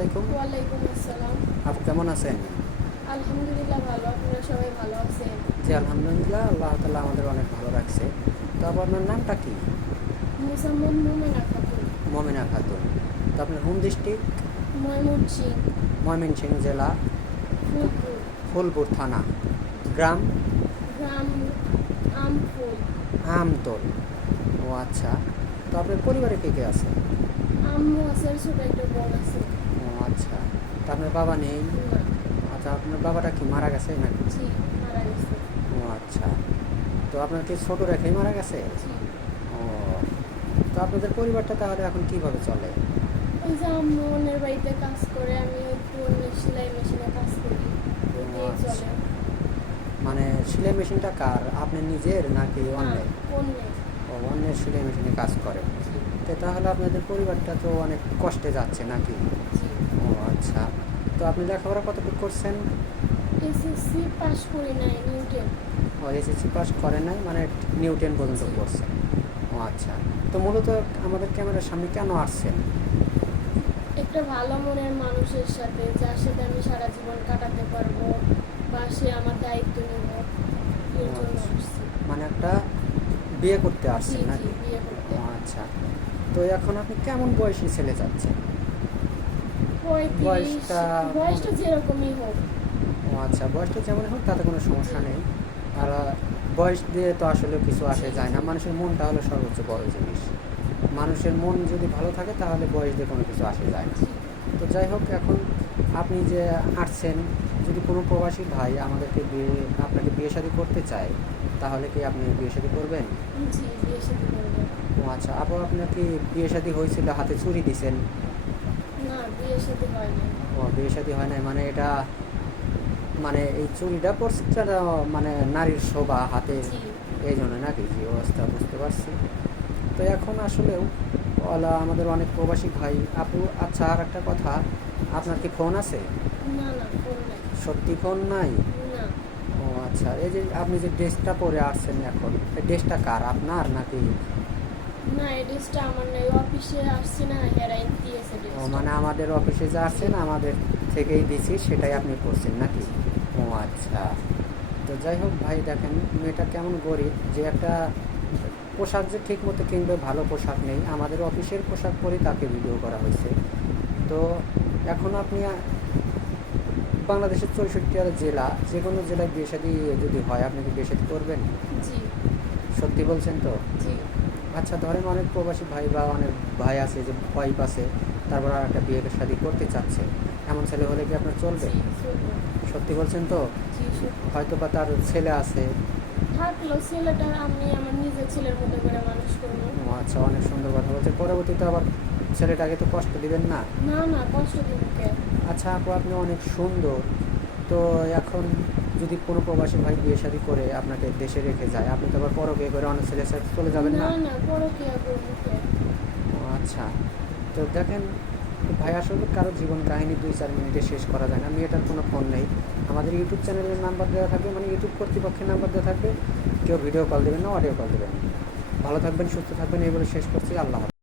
আলাইকুম। ওয়ালাইকুম আসসালাম। আপু কেমন আছেন? আলহামদুলিল্লাহ ভালো, আপনারা সবাই ভালো আছেন? জি আলহামদুলিল্লাহ, আল্লাহ তাআলা আমাদের অনেক ভালো রাখছে। তো আপু আপনার নামটা কি? মুসাম্মদ মুমিনা খাতুন। মমিনা খাতুন। তো আপনার হোম ডিস্ট্রিক্ট? ময়মনসিংহ। ময়মনসিংহ জেলা, ফুলপুর। ফুলপুর থানা, গ্রাম গ্রাম আমফুল। আমতল। ও আচ্ছা। তো আপনার পরিবারে কে কে আছে? আম্মু আছে আর ছোট একটা বোন আছে। ও আচ্ছা। তো আপনার বাবা নেই? না। আচ্ছা, আপনার বাবাটা কি মারা গেছে নাকি? জি, মারা গেছে। ও আচ্ছা। তো আপনার কি ছোটো রেখেই মারা গেছে? জি। ও। তো আপনাদের পরিবারটা তাহলে এখন কিভাবে চলে? ওই যে আম্মু অন্যের বাড়িতে কাজ করে, আমি একটু অন্যের সেলাই মেশিনে কাজ করি, ও ওইটাই আচ্ছা। চলে। মানে সেলাই মেশিনটা কার, আপনার নিজের নাকি না, অন্যের? অন্যের। ও, অন্যের সেলাই মেশিনে কাজ করে। জি। তো তাহলে আপনাদের পরিবারটা তো অনেক কষ্টে যাচ্ছে নাকি? জি। ও আচ্ছা। তো আপনি লেখাপড়া কতটুকু করছেন? এসএসসি পাস করি নাই, নিউটেন। ও, এসএসসি পাস করেন নাই, মানে নিউটেন পর্যন্ত জি। পড়ছেন। ও আচ্ছা। তো মূলত আমাদের ক্যামেরার সামনে কেন আসছেন? একটা ভালো মনের মানুষের সাথে, যার সাথে আমি সারা জীবন কাটাতে পারবো বা সে আমার দায়িত্ব নেব, ও এর জন্য আচ্ছা। আসছি। মানে একটা বিয়ে করতে জি আসছেন জি, নাকি? বিয়ে করতে। ও আচ্ছা। তো এখন আপনি কেমন বয়সী ছেলে চাচ্ছেন? 35। বয়সটা? বয়সটা যেরকমই হোক। ও আচ্ছা, বয়সটা যেমন হোক তাতে কোনো সমস্যা জি নেই। আর বয়স দিয়ে তো আসলে কিছু আসে জি যায় না, জি মানুষের মনটা হলো সর্বোচ্চ বড় জিনিস। মানুষের মন যদি ভালো থাকে তাহলে বয়স দিয়ে কোনো কিছু আসে যায় না। জি তো যাই হোক, এখন আপনি যে আসছেন, যদি কোনো প্রবাসী ভাই আমাদেরকে আপনাকে বিয়ে শাদী করতে চায়, তাহলে কি আপনি বিয়ে শাদী করবেন? জি, বিয়ে শাদী করবো। ও আচ্ছা। আপু আপনার কি বিয়ে শাদী হয়েছিল, হাতে চুরি দিছেন? না, বিয়ে শাদী হয় নাই। ও, বিয়ে শাদী হয় নাই, মানে এটা, মানে এই চুরিটা পড়ছে মানে নারীর শোভা হাতের, জি। এই জন্য নাকি? জি, অবস্থা বুঝতে পারছি। তো এখন আসলেও আমাদের অনেক প্রবাসী ভাই আপু। আচ্ছা, আর একটা কথা, আপনার কি ফোন আছে? না না, ফোন নাই। সত্যি ফোন নাই? না ও আচ্ছা। এই যে আপনি যে ড্রেসটা পরে আসছেন এখন, এই ড্রেসটা কার, আপনার নাকি? না, এই ড্রেসটা আমার নাই, অফিসে আসছি না, হেরাই দিয়েছে ও, ড্রেসটা। মানে আমাদের অফিসে যা জি আছেন আমাদের থেকেই দিছি, সেটাই আপনি পরছেন নাকি? জি ও আচ্ছা। তো যাই হোক ভাই, দেখেন মেয়েটা কেমন গরিব, যে একটা পোশাক যে ঠিক মতো কিনবে, ভালো পোশাক নেই, আমাদের অফিসের পোশাক পরে তাকে ভিডিও করা হয়েছে। তো এখন আপনি বাংলাদেশের 64টা জেলা, যে কোনো জেলায় বিয়ে শাদী যদি হয়, আপনি কি বিয়ে শাদী করবেন? জি সত্যি বলছেন তো? জি। আচ্ছা, ধরেন অনেক প্রবাসী ভাই বা অনেক ভাই আছে যে ওয়াইফ আছে, তারপর আর একটা বিয়ে শাদী করতে চাচ্ছে, এমন ছেলে হলে কি আপনার চলবে? জি, চলবে। সত্যি বলছেন তো? জি, সত্যি। হয়তো বা তার ছেলে আছে। থাকলো ছেলেটা, আমি আমার নিজের ছেলের মতো করে মানুষ করবো। ও আচ্ছা, অনেক সুন্দর কথা বলছে। পরবর্তীতে আবার ছেলেটাকে তো কষ্ট দিবেন না। না না, কষ্ট দিব কে? আচ্ছা আপু, আপনি অনেক সুন্দর। তো এখন যদি কোনো প্রবাসী ভাই বিয়ে শাদী করে আপনাকে দেশে রেখে যায়, আপনি তো আবার বিয়ে করে অনেক ছেলের সাথে চলে যাবেন না না? না, পরকিয়া করবো কে? ও আচ্ছা। তো দেখেন ভাই, আসলে কারো জীবন কাহিনী 2-4 মিনিটে শেষ করা যায় না। মেয়েটার কোনো ফোন নেই, আমাদের ইউটিউব চ্যানেলের নাম্বার দেওয়া থাকবে, মানে ইউটিউব কর্তৃপক্ষের নাম্বার দেওয়া থাকবে। কেউ ভিডিও কল দেবেন না, অডিও কল দেবেন। ভালো থাকবেন, সুস্থ থাকবেন, এই বলে শেষ করছি। আল্লাহ হাফেজ।